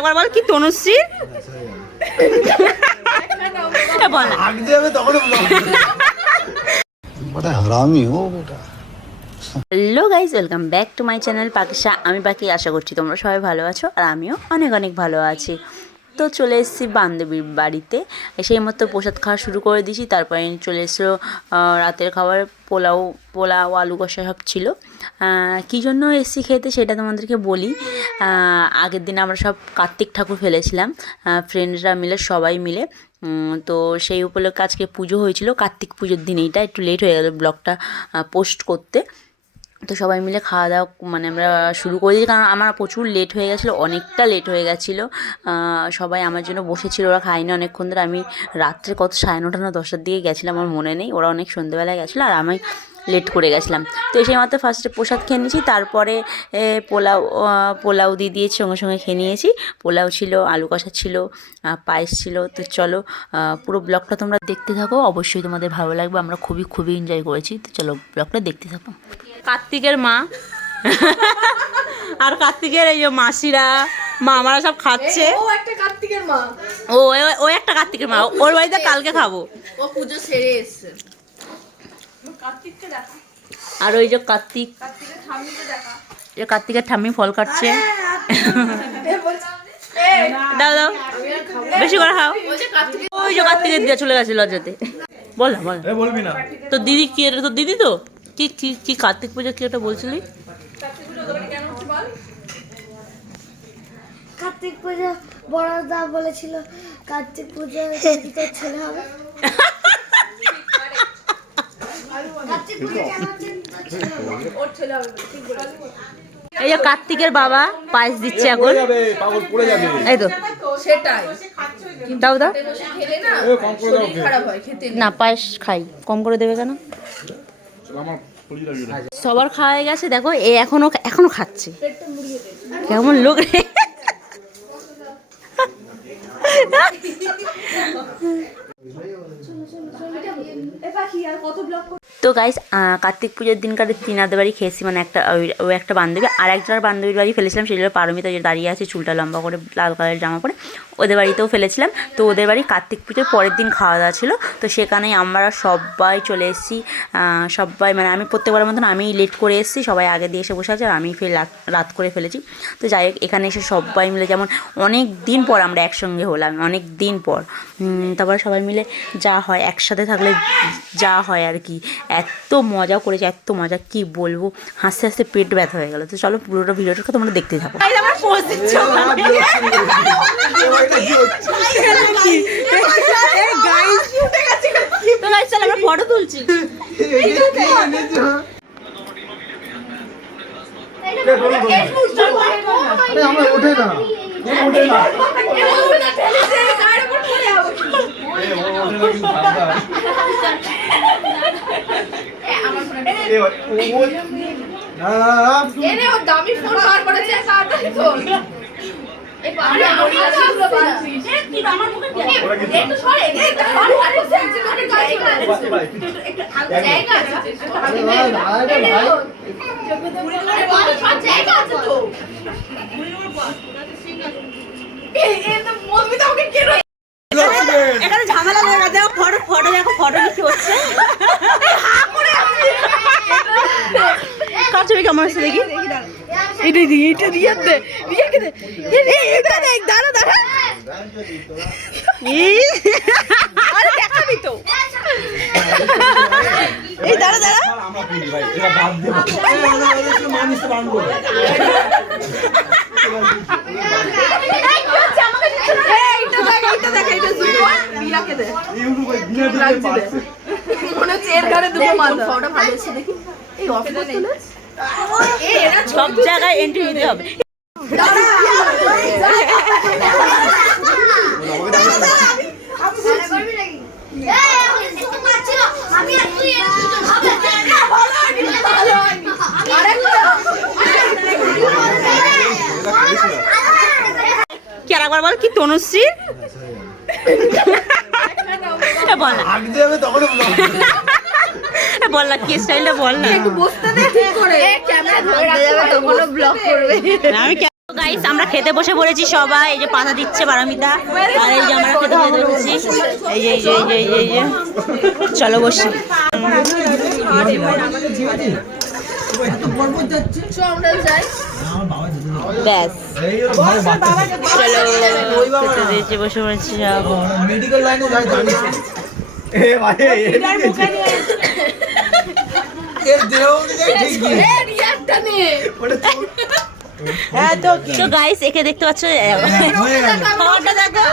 একবার বল কি তনুশ্রী? বল। না। আগ যাবে তখন বড় হারামি ও বেটা। Hello guys welcome back to my channel আমি বাকি আশা করছি তোমরা সবাই ভালো আছো আর আমিও অনেক অনেক ভালো আছি। তো চলে এসেছি বান্ধবীর বাড়িতে। সেই মতো প্রসাদ খাওয়া শুরু করে দিয়েছি, তারপরে চলে এসেছিল রাতের খাবার, পোলাও পোলাও, আলু কষা সব ছিল। কী জন্য এসেছি খেতে সেটা তোমাদেরকে বলি। আগের দিন আমরা সব কার্তিক ঠাকুর ফেলেছিলাম ফ্রেন্ডসরা মিলে, সবাই মিলে। তো সেই উপলক্ষে আজকে পুজো হয়েছিল, কার্তিক পুজোর দিন, এইটা একটু লেট হয়ে গেল ব্লগটা পোস্ট করতে। তো সবাই মিলে খাওয়া দাওয়া মানে আমরা শুরু করে দিই কারণ আমার প্রচুর লেট হয়ে গেছিল, অনেকটা লেট হয়ে গেছিল। সবাই আমার জন্য বসেছিল, ওরা খায়নি অনেকক্ষণ ধরে। আমি রাত্রে কত সাড়ে নটা না দশটার দিকে গেছিলাম, আমার মনে নেই। ওরা অনেক সন্ধ্যেবেলায় গেছিল আর আমি লেট করে গেছিলাম। তো সেই মাত্র ফার্স্টে প্রসাদ খেয়ে নিয়েছি, তারপরে পোলাও পোলাও দিয়ে দিয়েছি, সঙ্গে সঙ্গে খেয়ে নিয়েছি। পোলাও ছিল, আলু কষা ছিল পায়েস ছিল। তো চলো পুরো ব্লগটা তোমরা দেখতে থাকো। অবশ্যই তোমাদের ভালো লাগবে। আমরা খুবই খুবই এনজয় করেছি। তো চলো, ব্লগটা দেখতে থাকো। কার্তিকের মা। আর কার্তিকের এই যে মাসিরা মামারা সব খাচ্ছে। ও একটা কার্তিকের মা। ও ও- ও একটা কার্তিকের মা। ওর বাড়িতে কালকে খাব। ও পুজো সেরে এসছে। আর ওই যে কার্তিক যে কার্তিকের ঠাম্মি ফল কাটছে। দাও দাও। বেশি করে খাও। ওই যে কার্তিকের দিয়ে চলে গেছে লজ্জাতে। বল না বল বলবি না। তো দিদি কি এটা তো দিদি তো? কি কি কি কার্তিক পুজো কি একটা বলছিলি? কার্তিক পুজো বড়দা বলেছিল কার্তিক পুজো তোর ছেলে হবে। এই যে কার্তিকের বাবা পায়েস দিচ্ছে এখন। এই তো। সেটাই। দাও দাও। হয়। না পায়েস খাই। কম করে দেবে কেন? সবার খাওয়া গেছে দেখো এ এখনও এখনও খাচ্ছে। কেমন লোক রে। তো গাইস কার্তিক পুজোর দিনকার তিনাদের বাড়ি খেয়েছি মানে একটা, ওই একটা বান্ধবী, আর একজনের বান্ধবীর বাড়ি ফেলেছিলাম সেটা পারমিতা যে দাঁড়িয়ে আছে, চুলটা লম্বা করে, লাল কালারের জামা পরে, ওদের বাড়িতেও ফেলেছিলাম। তো ওদের বাড়ি কার্তিক পুজোর পরের দিন খাওয়া দাওয়া ছিল, তো সেখানেই আমরা সবাই চলে এসেছি সবাই মানে আমি প্রত্যেকবারের মতন আমি লেট করে এসেছি, সবাই আগে দিয়ে এসে বসে আছে, আর আমি ফের রাত করে ফেলেছি। তো যাই হোক, এখানে এসে সবাই মিলে যেমন অনেক দিন পর আমরা একসঙ্গে হলাম, অনেক দিন পর তারপরে সবাই মিলে যা হয়, একসাথে থাকলে যা হয় আর কি এত মজা করেছে এত মজা কি বলব হাসতে হাসতে পেট ব্যথা হয়ে গেল তো চলো পুরোটা ভিডিওটা তোমরা দেখতে থাকো আমরা ফটো তুলছি আমরা ওঠে না না না না এ রে, ও দামি ফোন বার করেছে, তাড়াতাড়ি তো। ঝামেলা লেগে গেছে ফটো ফটো দেখো ফটো কি হচ্ছে কার কেমন হচ্ছে দেখি? এটা দিয়ে এটা দিয়ে দে রিয়াকে দে। এটা দেখ দাঁড়া দাঁড়া আরে তো। এই। মনে হচ্ছে এর ঘাড়ে দুটো ভালো দেখি। এই সব জায়গায় এন্ট্রি দিতে হবে। কি আর একবার বল কি তনুশ্রী? বল যাবে তখন বল না কি স্টাইলটা বল না। বসতে দে ঠিক করে। এ, ক্যামেরা ধরে রাখতে দে। আমি গাইস আমরা খেতে বসে পড়েছি সবাই এই যে পাতা দিচ্ছে পারমিতা। আর এই যে আমরা খেতে খেতে বসেছি এই যে এই যে এই যে এই যে চলো বসি। চো আমরা যাই ব্যাস। চলো খেতে দিয়েছে বসে পড়েছি মেডিকেল লাইনে যাই জানিস এ ভাই এদিকে এর দেহ অনুযায়ী ঠিক নেই এ রিয়াক্টটা নে তো গাইস একে দেখতে পাচ্ছ হয়ে গেল। খাবারটা দেখো।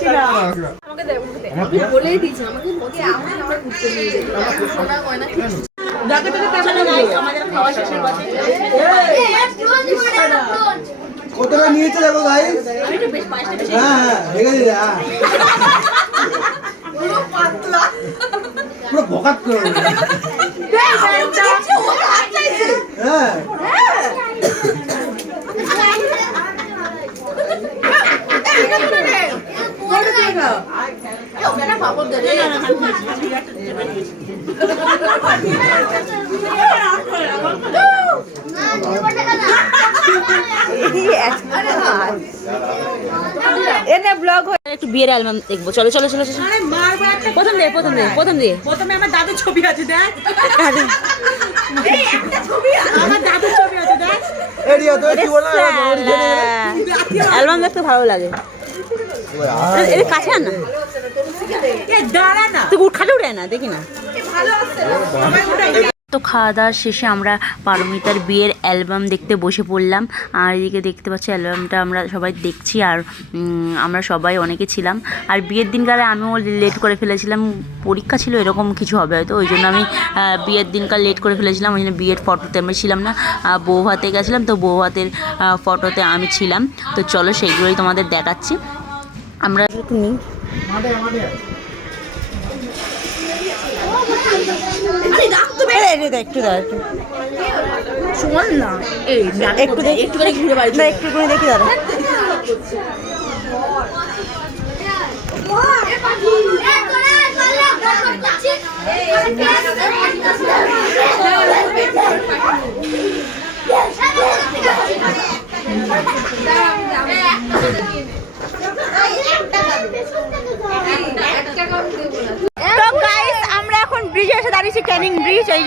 গেল। আমাকে দে আমাকে দে। আমি বলেই দিয়েছি আমাকে বলে আমাকে আমার ঘুরতে নিয়ে যেতে হবে। সোনা গয়না কিছু চলো গাইস আমাদের খাওয়া শেষের পথে কতটা নিয়েছে দেখো গাইস হ্যাঁ হ্যাঁ। দেখে দিলে হ্যাঁ পুরো দিলে। হ্যাঁ একটু বিয়ের অ্যালবাম দেখব। চলো চলো চলো চলো। প্রথম দিয়ে প্রথম দিয়ে প্রথম দিয়ে প্রথমে আমার দাদুর ছবি আছে দেখ। আমার দাদুর ছবি আছে দেখ। এরিয়া তো কি বলা অ্যালবাম দেখতে ভালো লাগে। কাছে আন না। এ দাঁড়া না। তুই খাটে উঠে না দেখি না। তো খাওয়া দাওয়ার শেষে আমরা পারমিতার বিয়ের অ্যালবাম দেখতে বসে পড়লাম। আর এদিকে দেখতে পাচ্ছি অ্যালবামটা আমরা সবাই দেখছি আর আমরা সবাই অনেকে ছিলাম। আর বিয়ের দিনকালে আমিও লেট করে ফেলেছিলাম। পরীক্ষা ছিল এরকম কিছু হবে হয়তো, ওই জন্য আমি বিয়ের দিনকাল লেট করে ফেলেছিলাম। ওই জন্য বিয়ের ফটোতে আমি ছিলাম না। বউ হাতে গেছিলাম, তো বউ হাতের ফটোতে আমি ছিলাম। তো চলো সেইগুলোই তোমাদের দেখাচ্ছি। আমরা একটু নিই একটু শোন না। এই একটু দেখি একটু করে ঘুরে বাড়ি না একটু করে দেখি দাঁড়া তো গাইস আমরা এখন ব্রিজে এসে দাঁড়িয়েছি ক্যানিং ব্রিজ এই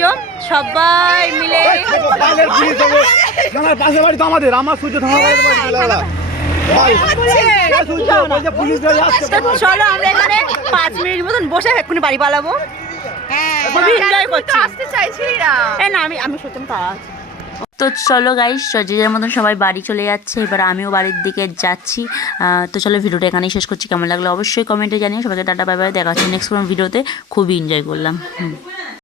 সবাই মিলে পাশে বাড়ি তো আমাদের আমার সূর্য চলো আমরা এখানে পাঁচ মিনিট মতন বসে এক্ষুনি বাড়ি পালাবো। আমি আমি সত্যি আছি তো চলো গাইস যে যার মতন সবাই বাড়ি চলে যাচ্ছে এবার আমিও বাড়ির দিকে যাচ্ছি। আহ, তো চলো ভিডিওটা এখানেই শেষ করছি। কেমন লাগল অবশ্যই কমেন্টে জানিও। সবাইকে টাটা বাই বাই দেখা হচ্ছে নেক্সট কোনো ভিডিওতে। খুবই এনজয় করলাম। হুম।